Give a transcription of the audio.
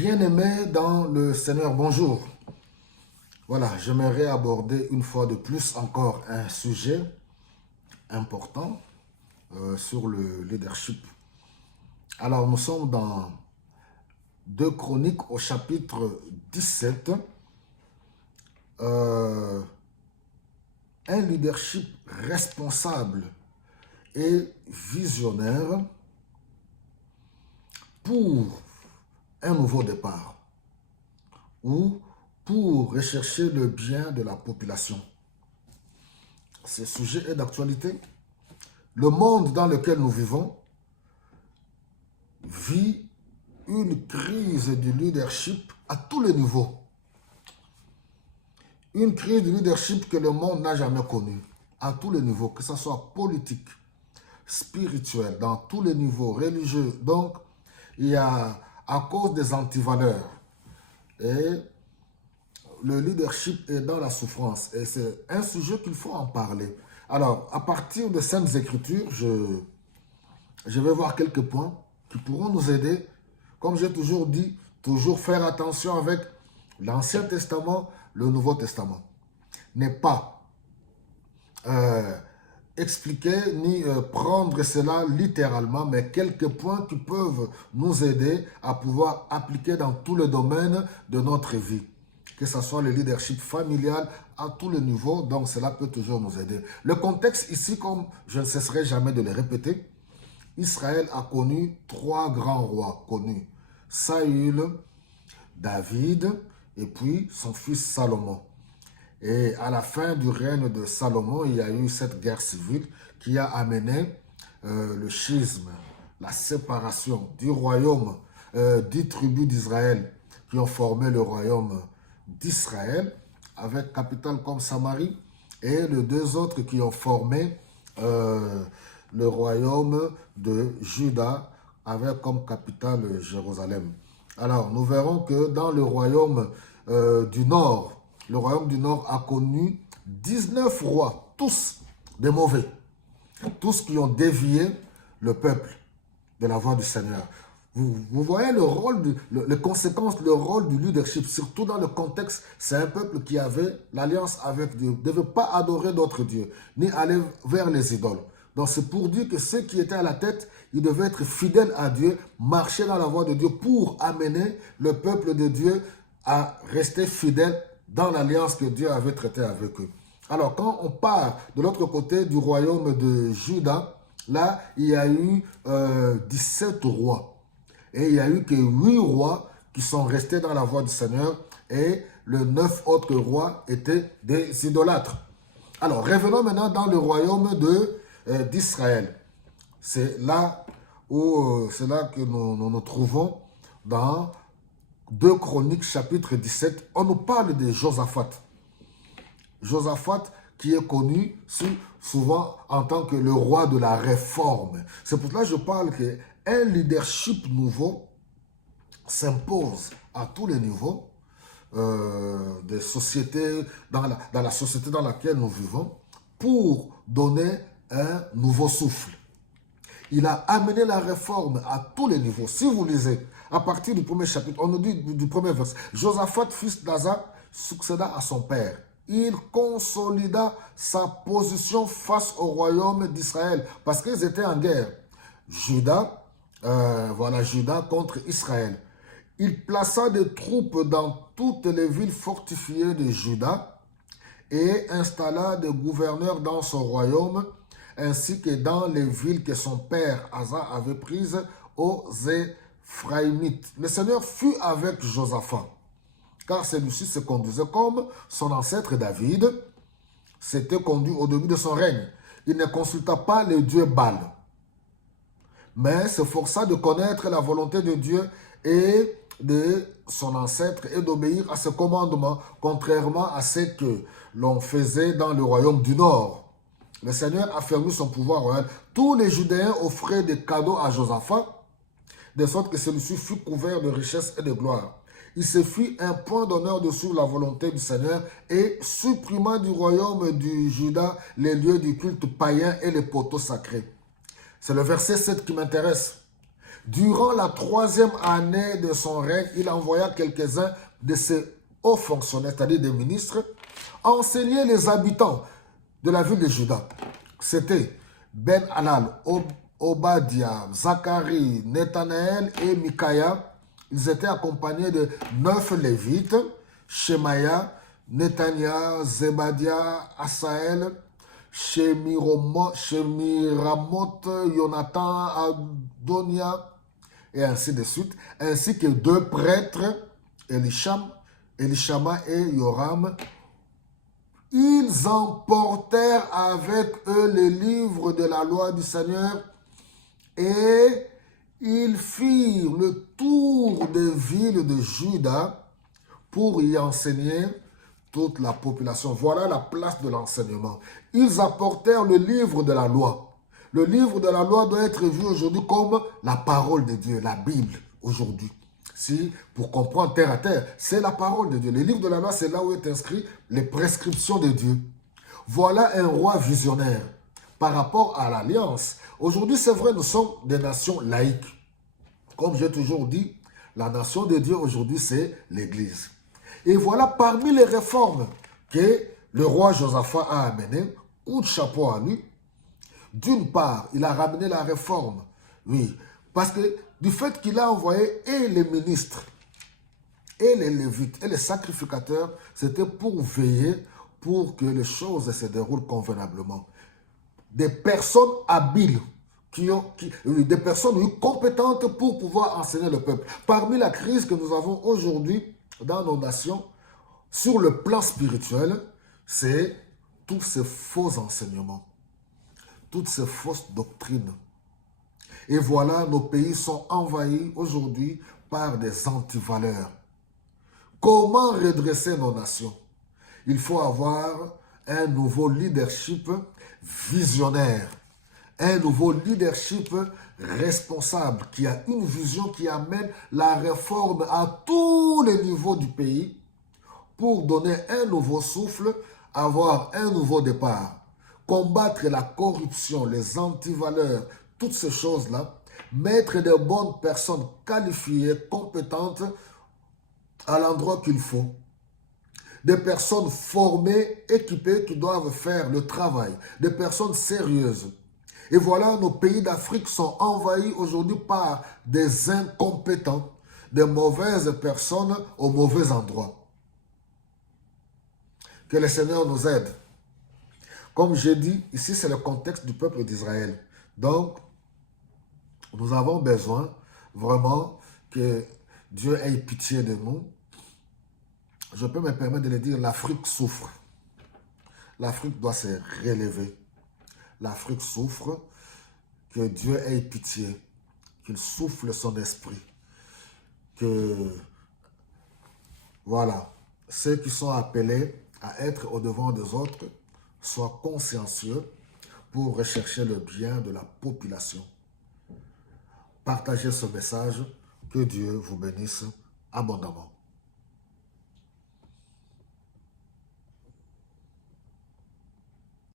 Bien-aimés dans le Seigneur, bonjour. Voilà, j'aimerais aborder une fois de plus encore un sujet important sur le leadership. Alors, nous sommes dans 2 Chroniques au chapitre 17. Un leadership responsable et visionnaire pour un nouveau départ ou pour rechercher le bien de la population. Ce sujet est d'actualité. Le monde dans lequel nous vivons vit une crise du leadership à tous les niveaux. Une crise du leadership que le monde n'a jamais connue, à tous les niveaux, que ce soit politique, spirituel, dans tous les niveaux, religieux. Donc, il y a, à cause des antivaleurs, et le leadership est dans la souffrance. Et c'est un sujet qu'il faut en parler. Alors, à partir de Saintes Écritures, je vais voir quelques points qui pourront nous aider. Comme j'ai toujours dit, toujours faire attention avec l'Ancien Testament, le Nouveau Testament. N'est pas expliquer ni prendre cela littéralement, mais quelques points qui peuvent nous aider à pouvoir appliquer dans tous les domaines de notre vie. Que ce soit le leadership familial à tous les niveaux, donc cela peut toujours nous aider. Le contexte ici, comme je ne cesserai jamais de le répéter, Israël a connu 3 grands rois connus. Saül, David et puis son fils Salomon. Et à la fin du règne de Salomon, il y a eu cette guerre civile qui a amené le schisme, la séparation du royaume, 10 tribus d'Israël qui ont formé le royaume d'Israël, avec capitale comme Samarie, et les 2 autres qui ont formé le royaume de Juda, avec comme capitale Jérusalem. Alors, nous verrons que dans le royaume du Nord, le royaume du Nord a connu 19 rois, tous des mauvais, tous qui ont dévié le peuple de la voie du Seigneur. Vous voyez le rôle, les conséquences, le rôle du leadership, surtout dans le contexte, c'est un peuple qui avait l'alliance avec Dieu, ne devait pas adorer d'autres dieux, ni aller vers les idoles. Donc c'est pour dire que ceux qui étaient à la tête, ils devaient être fidèles à Dieu, marcher dans la voie de Dieu pour amener le peuple de Dieu à rester fidèle dans l'alliance que Dieu avait traitée avec eux. Alors quand on part de l'autre côté du royaume de Juda, là il y a eu 17 rois. Et il n'y a eu que 8 rois qui sont restés dans la voie du Seigneur et les 9 autres rois étaient des idolâtres. Alors, revenons maintenant dans le royaume d'Israël. C'est là que nous nous trouvons dans 2 Chroniques chapitre 17. On nous parle de Josaphat. Josaphat qui est connu souvent en tant que le roi de la réforme. C'est pour cela que je parle qu'un leadership nouveau s'impose à tous les niveaux des sociétés, dans la société dans laquelle nous vivons, pour donner un nouveau souffle. Il a amené la réforme à tous les niveaux. Si vous lisez, à partir du premier chapitre, on nous dit du premier verset, Josaphat, fils d'Asa, succéda à son père. Il consolida sa position face au royaume d'Israël parce qu'ils étaient en guerre. Juda contre Israël. Il plaça des troupes dans toutes les villes fortifiées de Juda et installa des gouverneurs dans son royaume ainsi que dans les villes que son père Asa avait prises aux Éphraïmites. Le Seigneur fut avec Josaphat, car celui-ci se conduisait comme son ancêtre David s'était conduit au début de son règne. Il ne consulta pas le dieu Baal, mais s'efforça de connaître la volonté de Dieu et de son ancêtre et d'obéir à ses commandements, contrairement à ce que l'on faisait dans le royaume du Nord. Le Seigneur affermit son pouvoir royal. Tous les Judéens offraient des cadeaux à Josaphat, de sorte que celui-ci fut couvert de richesses et de gloire. Il se fit un point d'honneur de suivre la volonté du Seigneur et supprima du royaume du Juda les lieux du culte païen et les poteaux sacrés. C'est le verset 7 qui m'intéresse. Durant la 3e année de son règne, il envoya quelques-uns de ses hauts fonctionnaires, c'est-à-dire des ministres, enseigner les habitants de la ville de Juda. C'était Ben-Halal, Obadiah, Zacharie, Nathanaël et Micaiah. Ils étaient accompagnés de 9 Lévites, Shemaya, Nethania, Zebadia, Asaël, Shemiramot, Jonathan, Adonia, et ainsi de suite, ainsi que 2 prêtres, Elishama et Yoram. Ils emportèrent avec eux les livres de la loi du Seigneur et ils firent le tour des villes de Juda pour y enseigner toute la population. Voilà la place de l'enseignement. Ils apportèrent le livre de la loi. Le livre de la loi doit être vu aujourd'hui comme la parole de Dieu, la Bible aujourd'hui. Si, pour comprendre terre à terre, c'est la parole de Dieu. Le livre de la loi, c'est là où est inscrit les prescriptions de Dieu. Voilà un roi visionnaire par rapport à l'alliance. Aujourd'hui, c'est vrai, nous sommes des nations laïques. Comme j'ai toujours dit, la nation de Dieu aujourd'hui, c'est l'Église. Et voilà parmi les réformes que le roi Josaphat a amenées, coup de chapeau à lui. D'une part, il a ramené la réforme, oui, parce que du fait qu'il a envoyé et les ministres, et les lévites, et les sacrificateurs, c'était pour veiller pour que les choses se déroulent convenablement. Des personnes habiles, des personnes compétentes pour pouvoir enseigner le peuple. Parmi la crise que nous avons aujourd'hui dans nos nations, sur le plan spirituel, c'est tous ces faux enseignements, toutes ces fausses doctrines. Et voilà, nos pays sont envahis aujourd'hui par des antivaleurs. Comment redresser nos nations? Il faut avoir un nouveau leadership visionnaire, un nouveau leadership responsable qui a une vision qui amène la réforme à tous les niveaux du pays pour donner un nouveau souffle, avoir un nouveau départ, combattre la corruption, les antivaleurs, toutes ces choses-là, mettre de bonnes personnes qualifiées, compétentes à l'endroit qu'il faut. Des personnes formées, équipées qui doivent faire le travail, des personnes sérieuses. Et voilà, nos pays d'Afrique sont envahis aujourd'hui par des incompétents, des mauvaises personnes au mauvais endroit. Que le Seigneur nous aide. Comme j'ai dit, ici c'est le contexte du peuple d'Israël. Donc, nous avons besoin vraiment que Dieu ait pitié de nous. Je peux me permettre de le dire, l'Afrique souffre. L'Afrique doit se relever. L'Afrique souffre, que Dieu ait pitié, qu'il souffle son esprit. Que, voilà, ceux qui sont appelés à être au-devant des autres soient consciencieux pour rechercher le bien de la population. Partagez ce message, que Dieu vous bénisse abondamment.